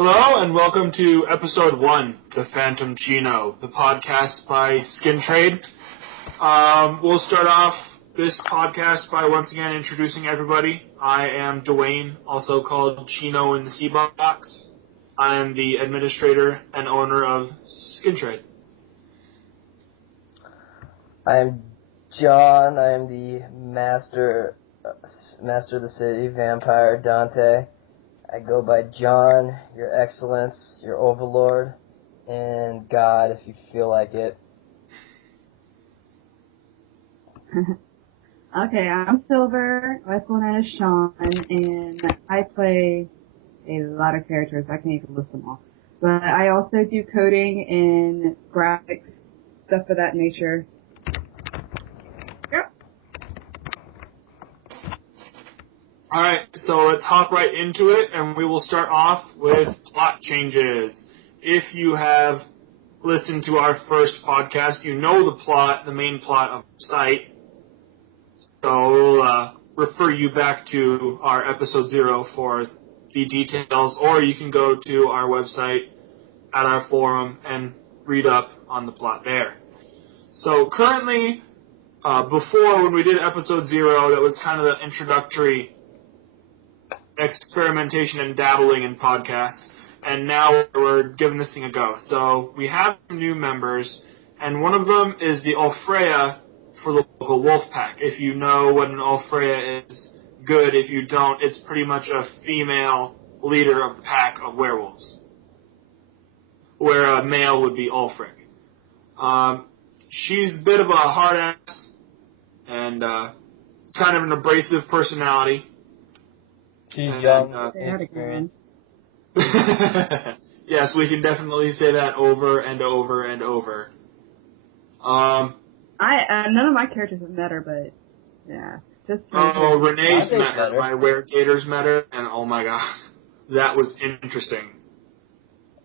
Hello and welcome to episode 1, The Phantom Chino, the podcast by Skin Trade. We'll start off this podcast by once again introducing everybody. I am Dwayne, also called Chino in the Sea Box. I am the administrator and owner of Skin Trade. I am John. I am the master of the city, vampire Dante. I go by John, Your Excellence, Your Overlord, and God, if you feel like it. Okay, I'm Silver, also known as Sean, and I play a lot of characters. I can't even list them all. But I also do coding and graphics, stuff of that nature. Yep. Alright, so let's hop right into it, and we will start off with plot changes. If you have listened to our first podcast, you know the plot, the main plot of the site. So we'll refer you back to our episode 0 for the details, or you can go to our website at our forum and read up on the plot there. So currently, before when we did episode 0, that was kind of the introductory experimentation and dabbling in podcasts, and now we're giving this thing a go. So we have new members, and one of them is the Ulfreya for the local wolf pack. If you know what an Ulfreya is, good. If you don't, it's pretty much a female leader of the pack of werewolves, where a male would be Ulfric. She's a bit of a hard ass and kind of an abrasive personality. She's young, inexperienced. Yes, we can definitely say that over and over and over. None of my characters have met her, but yeah, just. Renee's met her. My Weregators met her, and oh my god, that was interesting.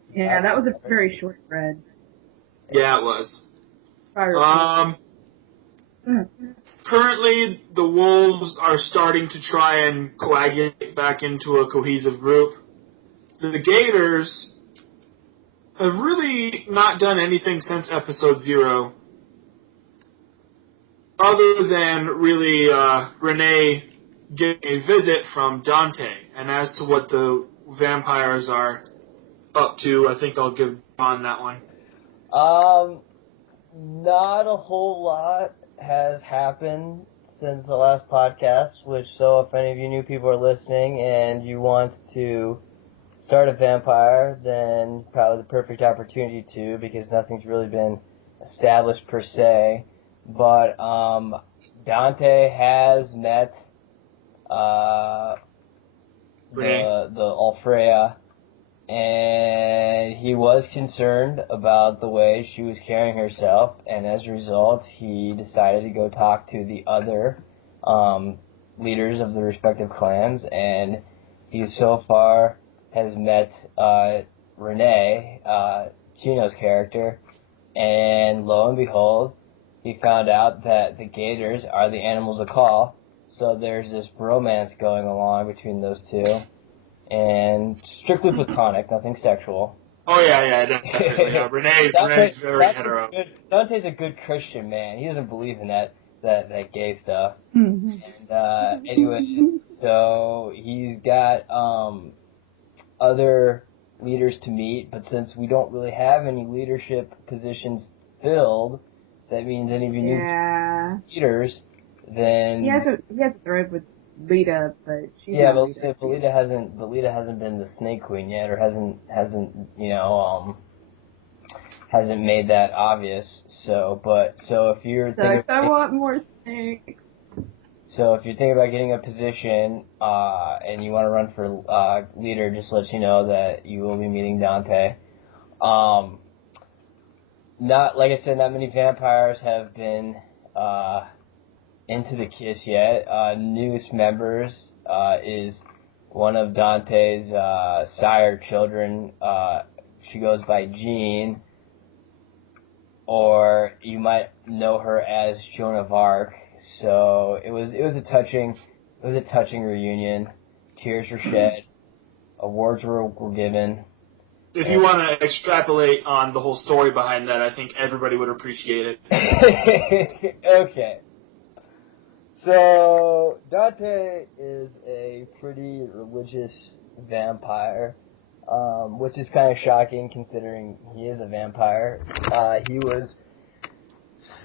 Yeah, that was a very short thread. Yeah, it was. Currently, the wolves are starting to try and coagulate back into a cohesive group. The Gators have really not done anything since episode 0, other than really Renee getting a visit from Dante. And as to what the vampires are up to, I think I'll give John that one. Not a whole lot has happened since the last podcast, so if any of you new people are listening and you want to start a vampire, then probably the perfect opportunity to, because nothing's really been established per se. But Dante has met the Ulfreya, and he was concerned about the way she was carrying herself, and as a result, he decided to go talk to the other leaders of the respective clans, and he so far has met Renee, Chino's character, and lo and behold, he found out that the Gators are the animals of call, so there's this bromance going along between those two. And strictly platonic, nothing sexual. Oh, yeah, definitely. Renee's very hetero. Dante's a good Christian man. He doesn't believe in that gay stuff. Mm-hmm. And, anyway, so he's got, other leaders to meet, but since we don't really have any leadership positions filled, that means any of you new leaders, then... He has a thread with Lita, but she's but Lita hasn't been the Snake Queen yet, or hasn't made that obvious. So if you're I want more snakes. So if you're thinking about getting a position and you want to run for leader, just to let you know that you will be meeting Dante. Not like I said, not many vampires have been into the kiss yet. Newest members is one of Dante's sire children. She goes by Jean, or you might know her as Joan of Arc. So it was a touching reunion. Tears were shed, awards were given, if you want to extrapolate on the whole story behind that, I think everybody would appreciate it. Okay. So, Dante is a pretty religious vampire, which is kind of shocking considering he is a vampire. He was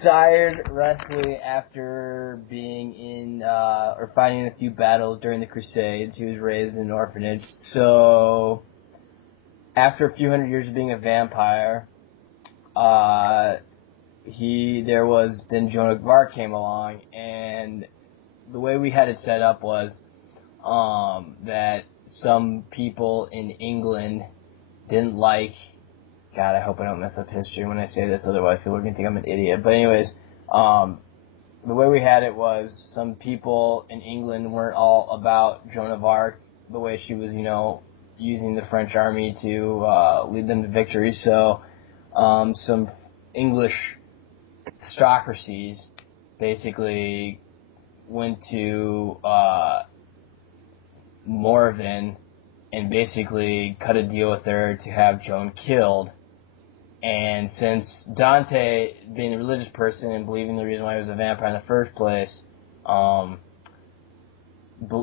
sired roughly after being in, or fighting in a few battles during the Crusades. He was raised in an orphanage. So, after a few hundred years of being a vampire, then Joan of Arc came along, and the way we had it set up was, that some people in England didn't like, God, I hope I don't mess up history when I say this, otherwise people are going to think I'm an idiot. But anyways, the way we had it was some people in England weren't all about Joan of Arc, the way she was, using the French army to lead them to victory. So some English aristocracies basically went to Morven and basically cut a deal with her to have Joan killed. And since Dante, being a religious person and believing the reason why he was a vampire in the first place, the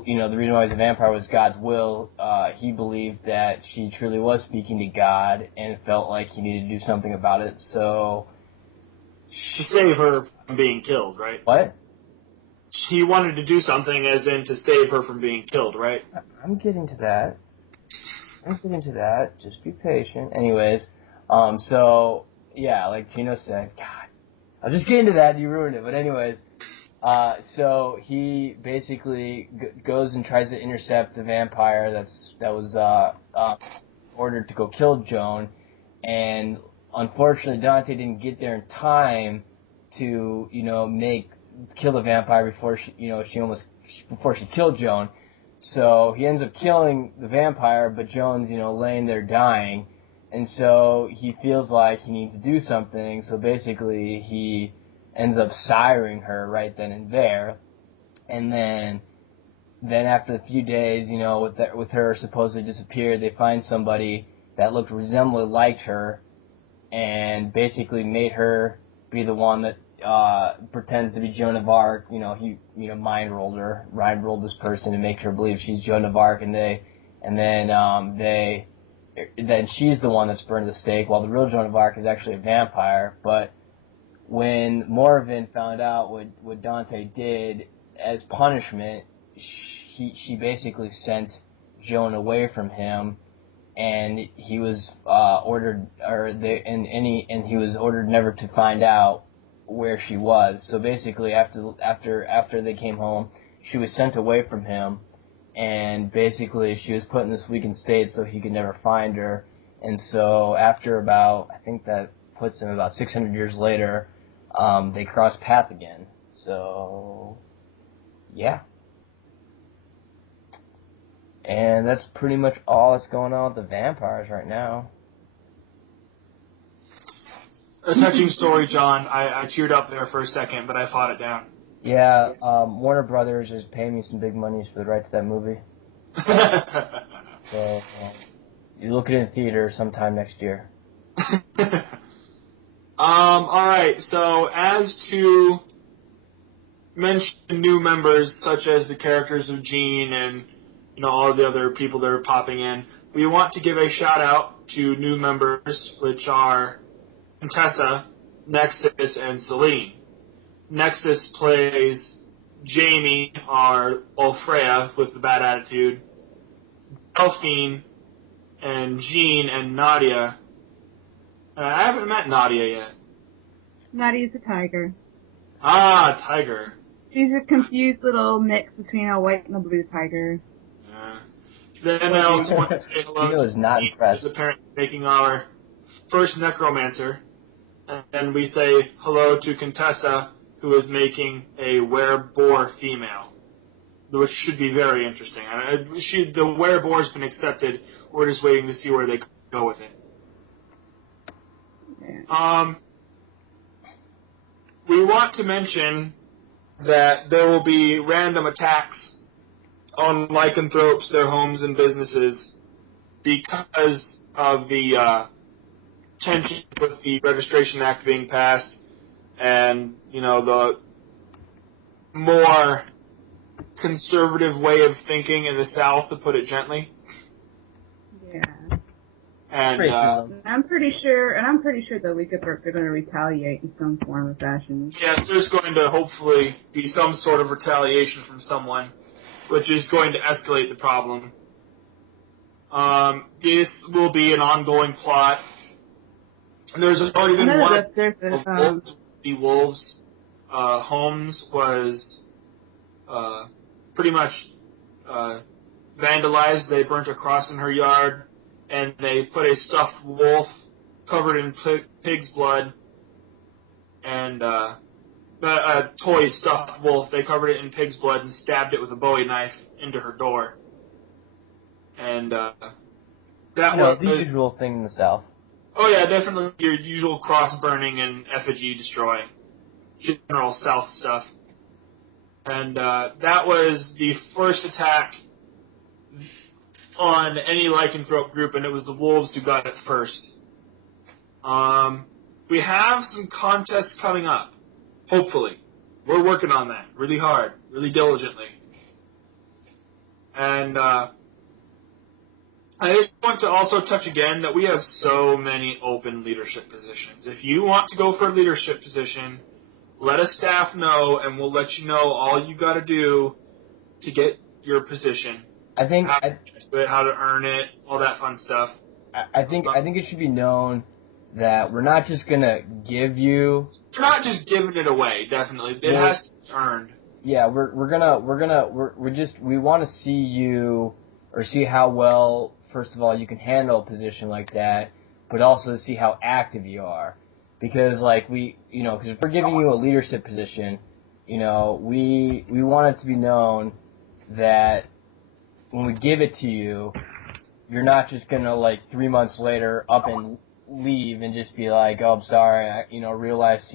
reason why he was a vampire was God's will, he believed that she truly was speaking to God and felt like he needed to do something about it, so... To save her from being killed, right? What? He wanted to do something as in to save her from being killed, right? I'm getting to that. Just be patient. Anyways, so, yeah, like Gino said, God, I'll just get into that, you ruined it, but anyways... so he basically goes and tries to intercept the vampire that was ordered to go kill Joan, and unfortunately Dante didn't get there in time to kill the vampire before she killed Joan. So he ends up killing the vampire, but Joan's laying there dying, and so he feels like he needs to do something. So basically he ends up siring her right then and there, and then after a few days, with her supposedly disappeared, they find somebody that looked resembling like her, and basically made her be the one that pretends to be Joan of Arc. He mind rolled this person to make her believe she's Joan of Arc, and then she's the one that's burned at the stake, while the real Joan of Arc is actually a vampire. But when Morven found out what Dante did, as punishment, she basically sent Joan away from him, and he was ordered never to find out where she was. So basically, after they came home, she was sent away from him, and basically she was put in this weakened state so he could never find her. And so after about, I think that puts him about 600 years later, they cross paths again. So, yeah. And that's pretty much all that's going on with the vampires right now. A touching story, John. I teared up there for a second, but I fought it down. Yeah, Warner Brothers is paying me some big monies for the rights to that movie. So, you look at it in theater sometime next year. Alright, so as to mention new members, such as the characters of Jean and, all of the other people that are popping in, we want to give a shout out to new members, which are Contessa, Nexus, and Celine. Nexus plays Jamie, our Ulfrea with the bad attitude, Delphine, and Jean, and Nadia. I haven't met Nadia yet. Nadia's a tiger. Ah, tiger. She's a confused little mix between a white and a blue tiger. Then I also want to say hello to Steve, who's apparently making our first necromancer. And we say hello to Contessa, who is making a were-boar female, which should be very interesting. The were-boar's been accepted. We're just waiting to see where they go with it. We want to mention that there will be random attacks on lycanthropes, their homes and businesses, because of the tension with the Registration Act being passed and, the more conservative way of thinking in the South, to put it gently. Yeah. And I'm pretty sure the League of are going to retaliate in some form or fashion. yes, there's going to hopefully be some sort of retaliation from someone, which is going to escalate the problem. This will be an ongoing plot. There's already been one of the wolves. Holmes was pretty much vandalized. They burnt a cross in her yard, and they put a stuffed wolf covered in pig's blood, and a toy stuffed wolf. They covered it in pig's blood and stabbed it with a Bowie knife into her door. And that was the usual thing in the South. Oh yeah, definitely your usual cross burning and effigy destroying, general South stuff. And that was the first attack on any lycanthrope group, and it was the wolves who got it first. We have some contests coming up, hopefully. We're working on that really hard, really diligently. And I just want to also touch again that we have so many open leadership positions. If you want to go for a leadership position, let us staff know, and we'll let you know all you got to do to get your position. I think how to earn it, all that fun stuff. I think it should be known that we're not just gonna give you. We're not just giving it away. Definitely, it has to be earned. Yeah, we want to see you or see how well. First of all, you can handle a position like that, but also see how active you are. Because, because if we're giving you a leadership position, we want it to be known that when we give it to you, you're not just going to, 3 months later up and leave and just be like, oh, I'm sorry, real life's,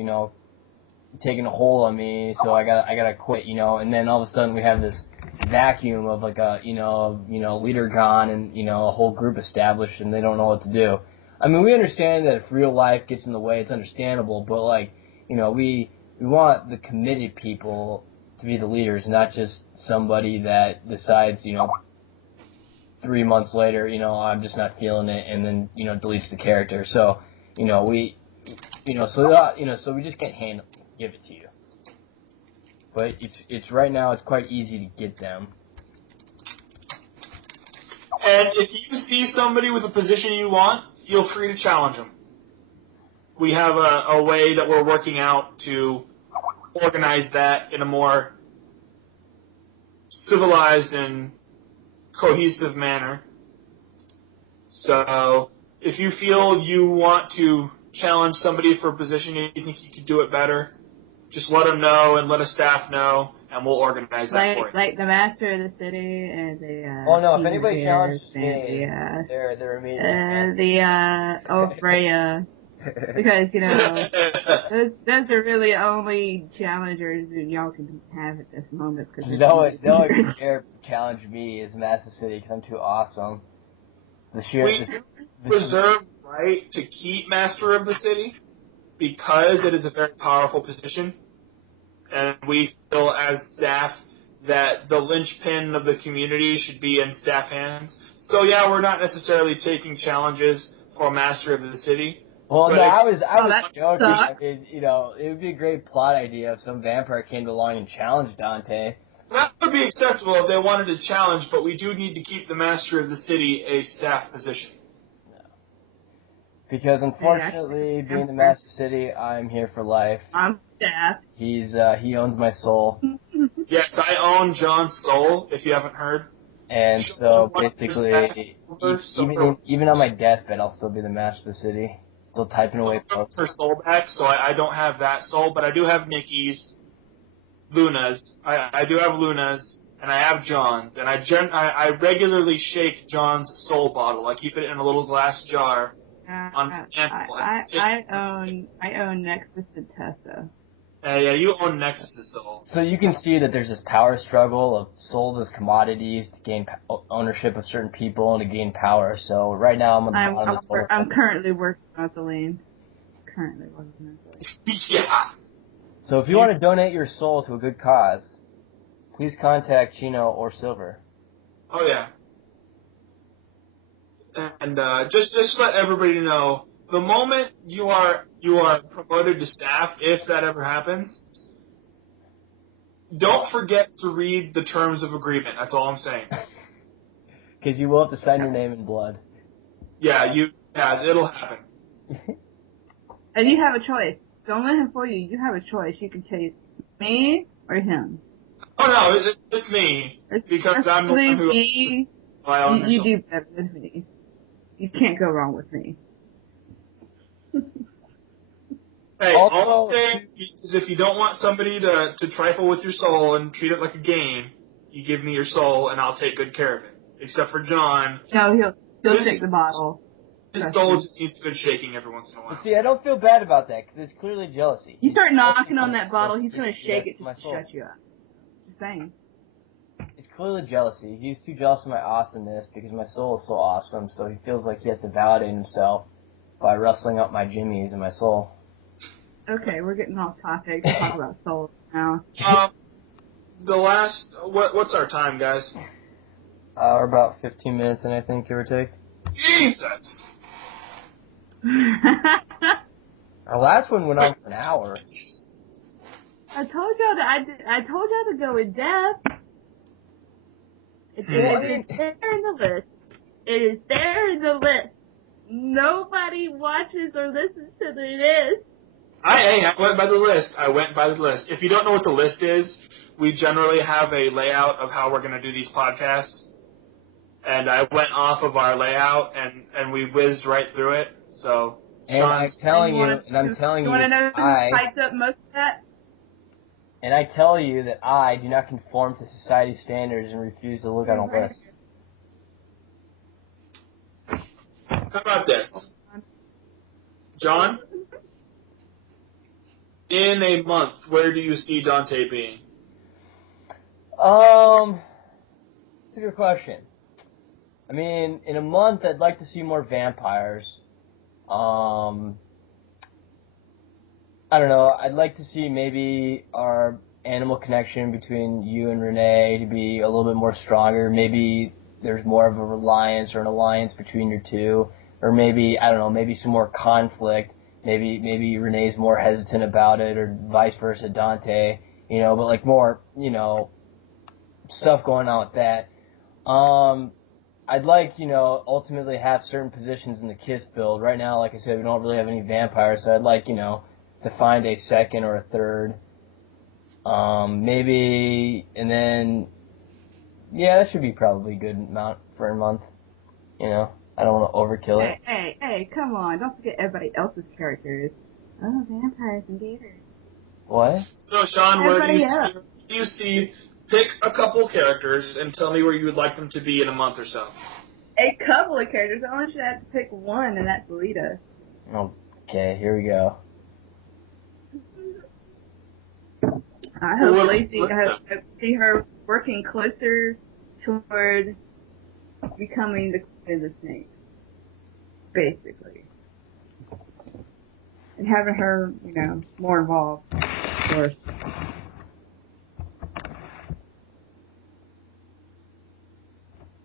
taking a hold on me, so I gotta quit, and then all of a sudden we have this vacuum of leader gone and, a whole group established and they don't know what to do. I mean, we understand that if real life gets in the way, it's understandable, but we want the committed people to be the leaders, not just somebody that decides, 3 months later, I'm just not feeling it, and then, deletes the character. So, so we just can't give it to you. But it's right now, it's quite easy to get them. And if you see somebody with a position you want, feel free to challenge them. We have a way that we're working out to organize that in a more civilized and cohesive manner. So if you feel you want to challenge somebody for a position and you think you could do it better, just let them know and let a staff know, and we'll organize that for you. Like the master of the city and the. If anybody challenges me, they're immediately. And Freya, because those are really only challengers that y'all can have at this moment. Cause no one can dare challenge me as Master City because I'm too awesome. We reserve the right to keep Master of the City because it is a very powerful position, and we feel as staff that the linchpin of the community should be in staff hands. So yeah, we're not necessarily taking challenges for Master of the City. Well, no, I was joking. I mean, it would be a great plot idea if some vampire came along and challenged Dante. That would be acceptable if they wanted to challenge, but we do need to keep the Master of the City a staff position. No. Because unfortunately, being the Master City, I'm here for life. I'm staff. He owns my soul. Yes, I own John's soul, if you haven't heard. And so basically, even on my deathbed, I'll still be the Master of the City. Still typing away posts. Her soul back, so I don't have that soul, but I do have Nikki's, Luna's. I do have Luna's, and I have John's, and I regularly shake John's soul bottle. I keep it in a little glass jar on the mantle. I own Nexus and Tessa. Yeah, you own Nexus' soul. So you can see that there's this power struggle of souls as commodities to gain ownership of certain people and to gain power. So right now I'm on the bottom of the total. I'm currently working on the lane. Yeah. So if you want to donate your soul to a good cause, please contact Chino or Silver. Oh yeah. And just let everybody know, the moment you are promoted to staff, if that ever happens, don't forget to read the terms of agreement. That's all I'm saying. Because you will have to sign your name in blood. Yeah, it'll happen. And you have a choice. Don't let him fool you. You have a choice. You can choose me or him. Oh no, it's me, because I'm the one who. Me. You do better than me. You can't go wrong with me. Hey, all I'm saying is if you don't want somebody to trifle with your soul and treat it like a game, you give me your soul and I'll take good care of it. Except for John. No, he'll take the bottle. His soul just needs good shaking every once in a while. See, I don't feel bad about that because it's clearly jealousy. You start knocking on that bottle, he's going to shake it just to shut you up. Just saying. It's clearly jealousy. He's too jealous of my awesomeness because my soul is so awesome, so he feels like he has to validate himself by rustling up my jimmies and my soul. Okay, we're getting off topic to talk about souls now. What's our time, guys? We're about 15 minutes in, I think, give or take. Jesus! Our last one went on for an hour. I told y'all to go with death. It's there in the list. It is there in the list. Nobody watches or listens to the list. I went by the list. If you don't know what the list is, we generally have a layout of how we're going to do these podcasts. And I went off of our layout and we whizzed right through it. So, and I'm telling you, you want to know who typed up most of that? And I tell you that I do not conform to society standards and refuse to look at a list. How about this? John? In a month, where do you see Dante being? It's a good question. I mean, in a month, I'd like to see more vampires. I don't know. I'd like to see maybe our animal connection between you and Renee to be a little bit more stronger. Maybe there's more of a reliance or an alliance between your two. Or maybe, I don't know, maybe some more conflict. Maybe Renee's more hesitant about it, or vice versa, Dante. But like more, stuff going on with that. I'd like, ultimately have certain positions in the KISS build. Right now, like I said, we don't really have any vampires, so I'd like, to find a second or a third. Maybe, and then, yeah, that should be probably a good amount for a month. I don't want to overkill it. Hey, come on. Don't forget everybody else's characters. Oh, vampires and gators. What? So, Sean, where do you see, pick a couple characters and tell me where you would like them to be in a month or so. A couple of characters? I want you to have to pick one, and that's Lita. Okay, here we go. I hope Lacey, I see her working closer toward becoming the Queen of the Snakes. Basically. And having her, more involved, of course.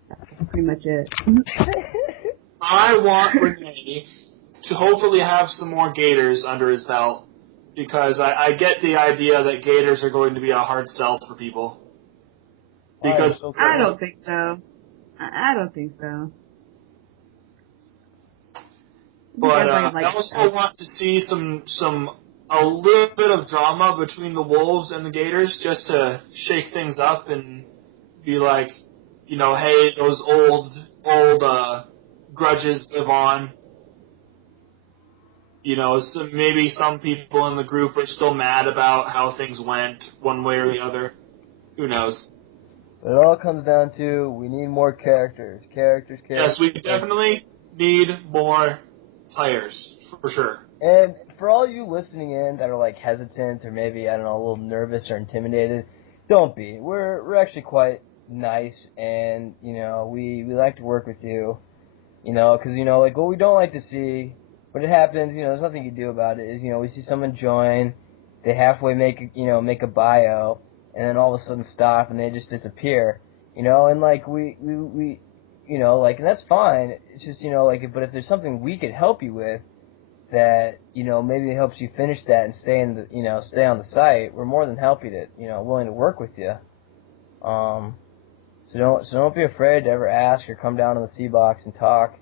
That's pretty much it. I want Renee to hopefully have some more gators under his belt, because I get the idea that gators are going to be a hard sell for people. Because I don't think so. I don't think so. But I also want to see a little bit of drama between the wolves and the gators, just to shake things up and be like, hey, those old grudges live on. So maybe some people in the group are still mad about how things went one way or the other. Who knows? It all comes down to we need more characters. Characters. Yes, we definitely need more players, for sure. And for all you listening in that are, like, hesitant or maybe, I don't know, a little nervous or intimidated, don't be. We're actually quite nice, and, you know, we like to work with you, you know, because, you know, like, what we don't like to see, when it happens, you know, there's nothing you can do about it, is, you know, we see someone join, they halfway make a bio, and then all of a sudden stop, and they just disappear, you know, and, like, we you know, like, and that's fine, it's just, you know, like, but if there's something we could help you with, that, you know, maybe helps you finish that and stay on the site, we're more than happy to, you know, willing to work with you. So don't be afraid to ever ask or come down to the C box and talk.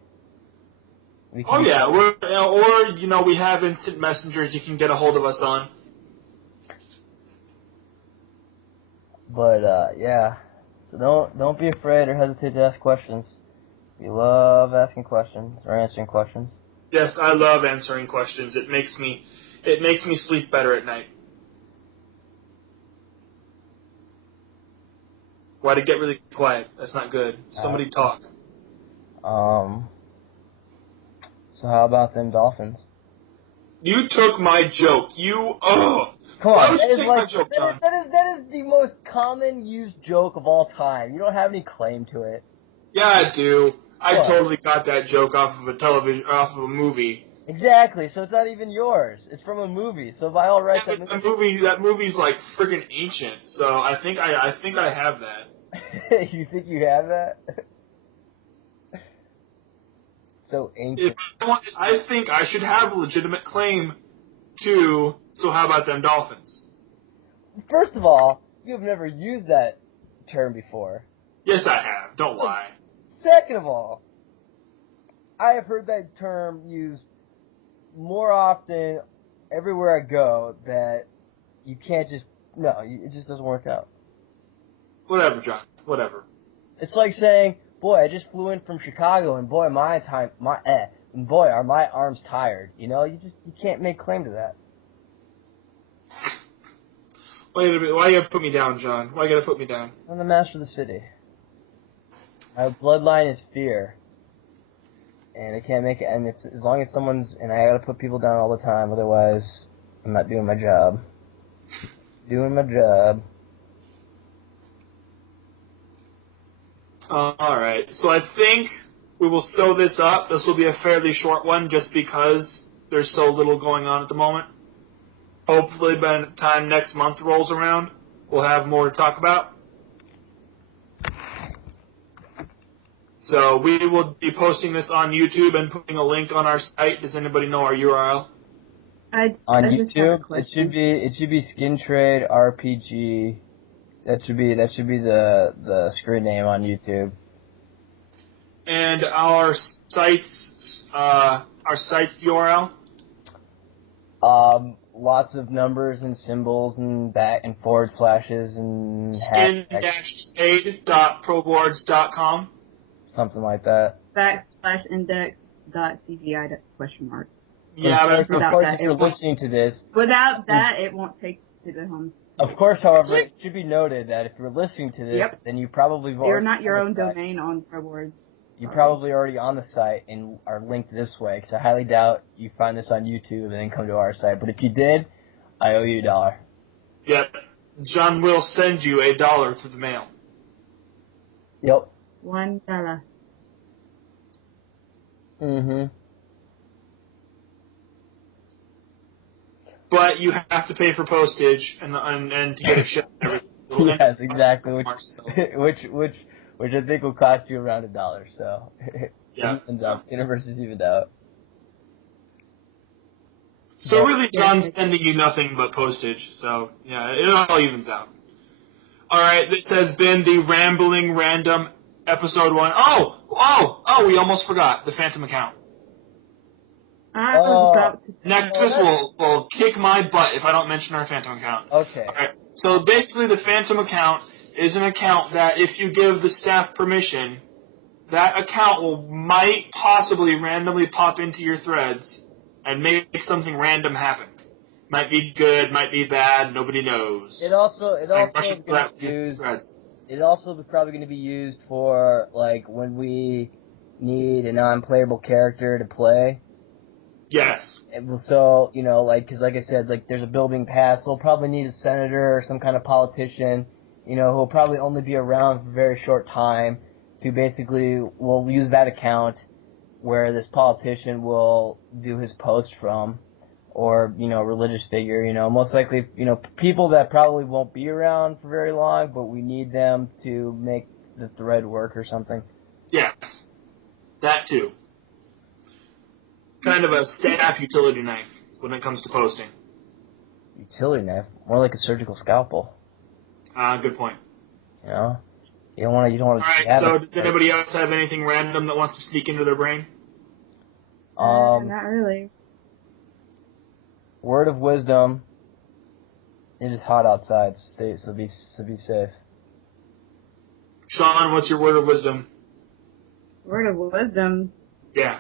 Oh yeah, or you know, we have instant messengers you can get a hold of us on. But yeah, so don't be afraid or hesitate to ask questions. We love asking questions or answering questions. Yes, I love answering questions. It makes me sleep better at night. Why to get really quiet? That's not good. Somebody talk. So how about them Dolphins? You took my joke. Come Why on, would you take my joke, John? That is the most common used joke of all time. You don't have any claim to it. Yeah, I do. I What? totally got that joke off of a movie. Exactly, so it's not even yours. It's from a movie, so by all rights... Yeah, but that movie's like freaking ancient, so I think I have that. You think you have that? So ancient. I think I should have a legitimate claim to, so how about them Dolphins? First of all, you have never used that term before. Yes, I have. Don't lie. Second of all, I have heard that term used more often everywhere I go that you can't just... No, it just doesn't work out. Whatever, John. Whatever. It's like saying, boy, I just flew in from Chicago, and boy, are my arms tired. You know, you can't make claim to that. Why you gotta put me down, John? Why you gotta put me down? I'm the master of the city. My bloodline is fear. And I can't make it, and as long as and I gotta put people down all the time, otherwise, I'm not doing my job. Doing my job. Alright, so I think we will sew this up. This will be a fairly short one just because there's so little going on at the moment. Hopefully by the time next month rolls around, we'll have more to talk about. So we will be posting this on YouTube and putting a link on our site. Does anybody know our URL? On YouTube, it should be Skin Trade RPG. That should be the screen name on YouTube. And our site's URL? Lots of numbers and symbols and forward slashes and skin-trade.proboards.com. Something like that. /index.cgi ? Yeah, of course, if you're listening to this... Without that, it won't take to the home. Of course, however, it should be noted that if you're listening to this, then you probably... You're not your own domain on ProBoards. You're probably already on the site and are linked this way, because I highly doubt you find this on YouTube and then come to our site. But if you did, I owe you $1. Yep. John will send you $1 through the mail. Yep. $1. Mm-hmm. But you have to pay for postage and to get it shipped and everything. Yes, exactly. Which I think will cost you around $1. So yeah, it evens out. Universe is evened out. So really, John's sending you nothing but postage. So yeah, it all evens out. All right, this has been the Rambling Random episode 1. Oh! We almost forgot the Phantom account. I was about to... Nexus will kick my butt if I don't mention our Phantom account. Okay. All right. So basically, the Phantom account is an account that if you give the staff permission, that account might possibly randomly pop into your threads and make something random happen. Might be good, might be bad, nobody knows. It also probably going to be used for like when we need a non-playable character to play. Yes. So, because like I said, there's a bill being passed, they'll probably need a senator or some kind of politician, who'll probably only be around for a very short time to basically, will use that account where this politician will do his post from, or, religious figure, most likely, people that probably won't be around for very long, but we need them to make the thread work or something. Yes. That too. Kind of a staff utility knife when it comes to posting. Utility knife? More like a surgical scalpel. Good point. You don't want to. All right. So, does anybody else have anything random that wants to sneak into their brain? Not really. Word of wisdom. It is hot outside, so be safe. Sean, what's your word of wisdom? Word of wisdom? Yeah.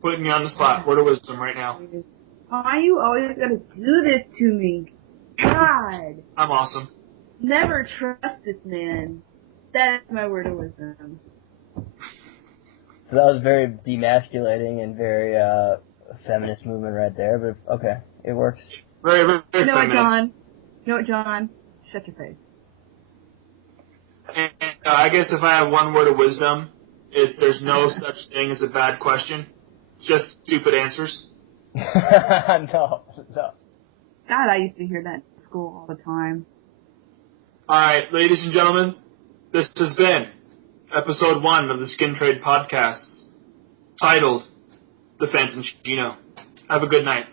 Putting you on the spot. Word of wisdom right now. Why you always gotta do this to me? God. I'm awesome. Never trust this man. That's my word of wisdom. So that was very demasculating and very feminist movement right there, but okay, it works. Very, very You know feminist. what, John? Shut your face. And I guess if I have one word of wisdom, it's there's no such thing as a bad question. Just stupid answers. No. God, I used to hear that in school all the time. All right, ladies and gentlemen, this has been episode 1 of the Skin Trade Podcast, titled The Phantom Chino. Have a good night.